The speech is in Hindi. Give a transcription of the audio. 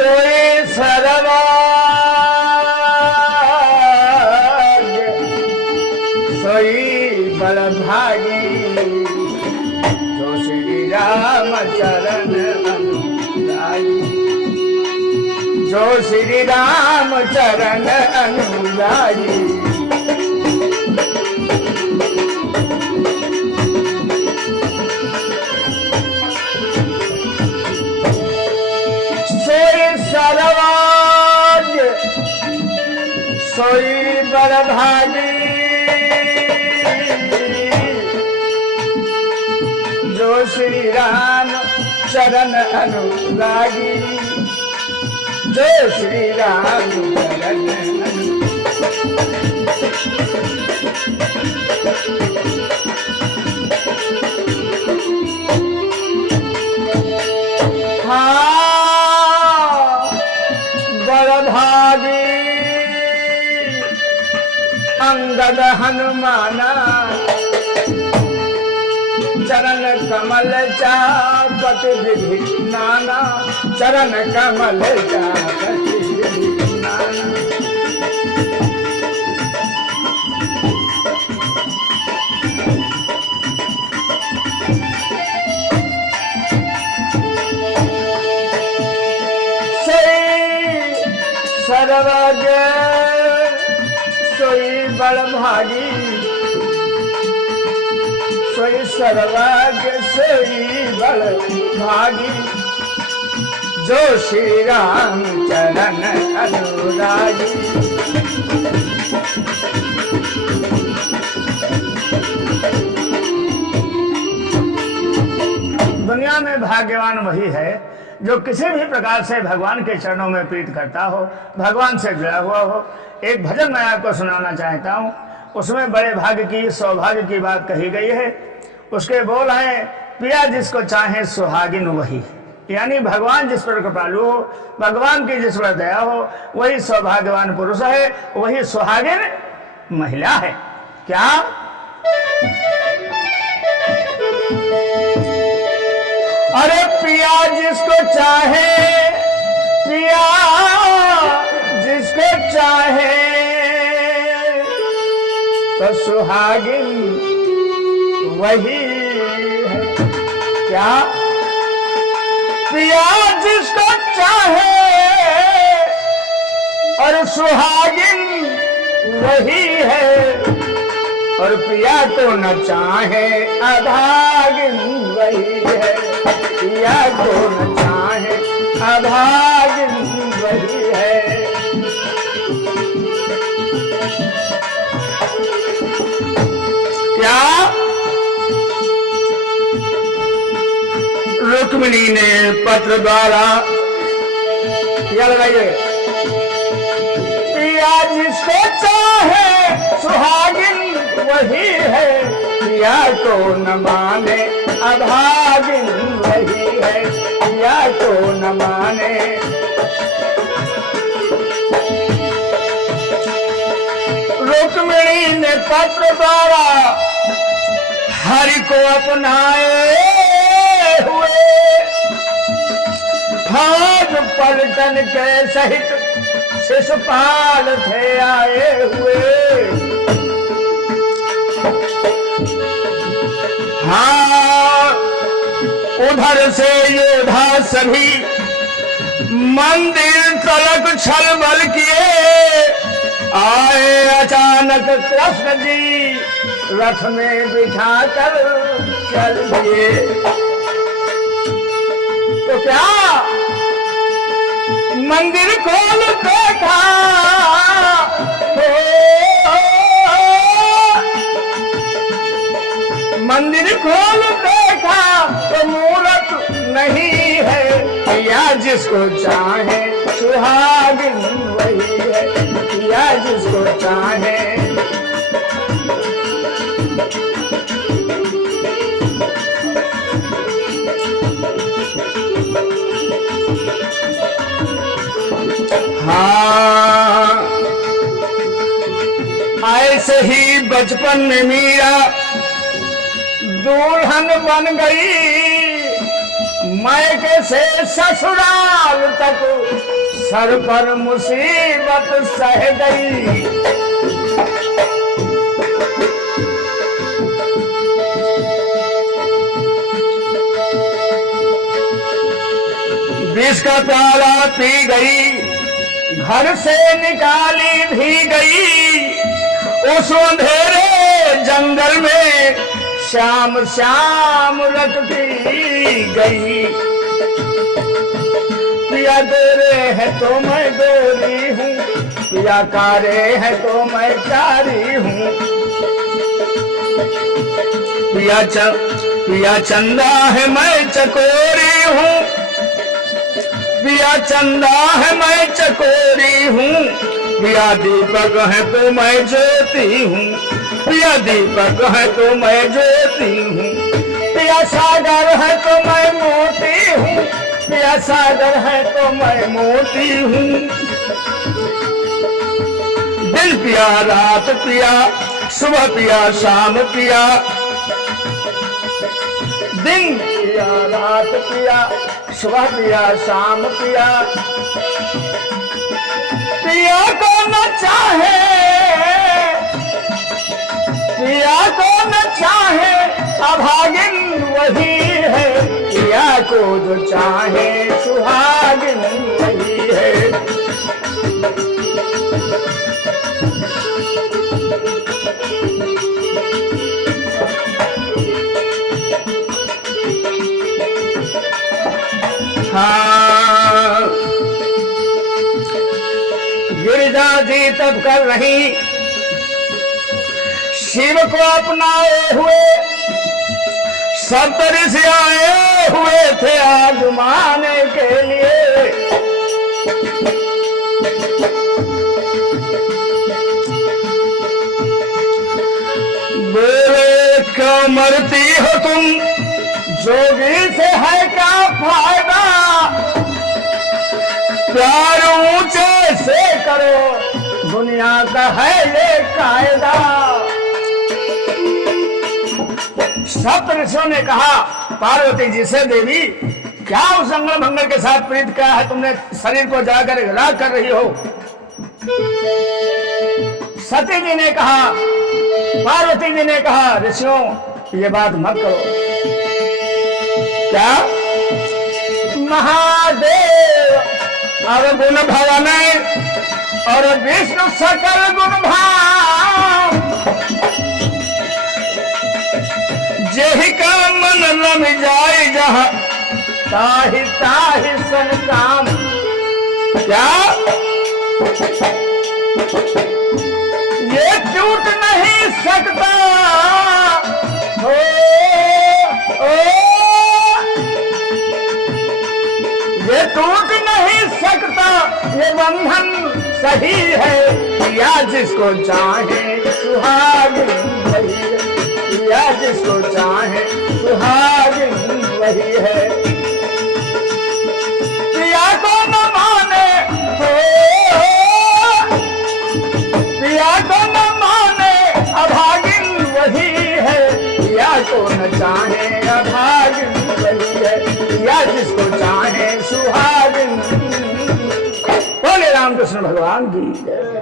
सोए सर्वभाग्य सोई बड़भागी जो श्री राम चरण अनुरागी जो श्री राम चरण अनुरागी सर्वभाग्य सोई बड़भागी जो श्री राम चरण अनुरागी जो श्री राम चरण बड़भागी अंगद हनुमाना चरण कमल चापत विधि नाना चरण कमल चापत विधि नाना सर्वज्ञ सोई बड़भागी सोई सर्वज्ञ सोई बड़भागी जो श्री राम चरण अनुरागी दुनिया में भाग्यवान वही है जो किसी भी प्रकार से भगवान के चरणों में प्रीत करता हो, भगवान से जुड़ा हुआ हो। एक भजन मैं आपको सुनाना चाहता हूँ, उसमें बड़े भाग्य की सौभाग्य की बात कही गई है। उसके बोल हैं, पिया जिसको चाहे सुहागिन वही, यानी भगवान जिस पर कृपालु हो, भगवान की जिस पर दया हो, वही सौभाग्यवान पुरुष है, वही सुहागिन महिला है। क्या अरे पिया जिसको चाहे, पिया जिसको चाहे तो सुहागिन वही है। क्या पिया जिसको चाहे और सुहागिन वही है, और पिया को न चाहे अभागिन वही है। पिया को न चाहे अभागिन वही है। क्या रुक्मिणी ने पत्र द्वारा, क्या लगाइए, पिया जिसको चाहे सुहागिन वही है, पिया को न माने अभागिन वही है, पिया को न माने। रुक्मिणी ने पत्र द्वारा हरि को अपनाए हुए भाग पलटन के सहित शिशुपाल थे आए हुए। हाँ, उधर से योधा सभी मंदिर तलक छल बल किए आए। अचानक कृष्ण जी रथ में बिठा कर चल दिए। तो क्या मंदिर खोल देखा, मंदिर खोल देखा तो मूरत नहीं है। पिया जिसको चाहे सुहागिन वही है, पिया जिसको चाहे। हाँ, ऐसे ही बचपन में मीरा दुल्हन बन गई, मायके से ससुराल तक सर पर मुसीबत सह गई। विष का प्याला पी गई, घर से निकाली भी गई। उस अंधेरे जंगल में शाम शाम रटती गई। पिया गोरे है तो मैं गोरी हूँ, पिया कारे है तो मैं कारी हूँ। पिया चंदा है मैं चकोरी हूँ, पिया चंदा है मैं चकोरी हूँ। पिया दीपक है तो मैं ज्योति हूँ, पिया दीपक है तो मैं ज्योति हूँ। पिया सागर है तो मैं मोती हूँ, पिया सागर है तो मैं मोती हूँ। दिन पिया रात पिया, सुबह पिया शाम पिया। दिन पिया रात पिया, सुबह पिया शाम पिया। पिया को न चाहे, पिया को न चाहे अभागिन वही है। पिया को जो चाहे सुहागिन वही है। हाँ, गिरिजा जी तब कर रही, शिव को अपनाए हुए। सप्तऋषि आए हुए थे आजमाने के लिए। बोले क्यों मरती हो तुम, जोगी से है क्या फायदा। प्यार ऊंचे से करो, दुनिया का है ये कायदा। सप्तऋषियों ने कहा पार्वती जी से, देवी क्या उस अंगल भंगल के साथ प्रीत किया है तुमने, शरीर को जलाकर राख कर रही हो। सती जी ने कहा, पार्वती जी ने कहा, ऋषियों ये बात मत करो। क्या? महादेव और गुण भवन और विष्णु सकल गुण भाव। जेहि का मन रम जाए जहाँ, ताहि ताहि सन काम। क्या? ये टूट नहीं सकता। ये टूट नहीं सकता, ये बंधन सही है। या जिसको चाहे सुहागिन वही है, या जिसको चाहे सुहागिन वही है। पिया को न माने हो, पिया को न माने अभागिन वही है। पिया को न चाहे अभागिन वही है, या जिसको चाहे सुहागिन। बोले रामकृष्ण भगवान की जय।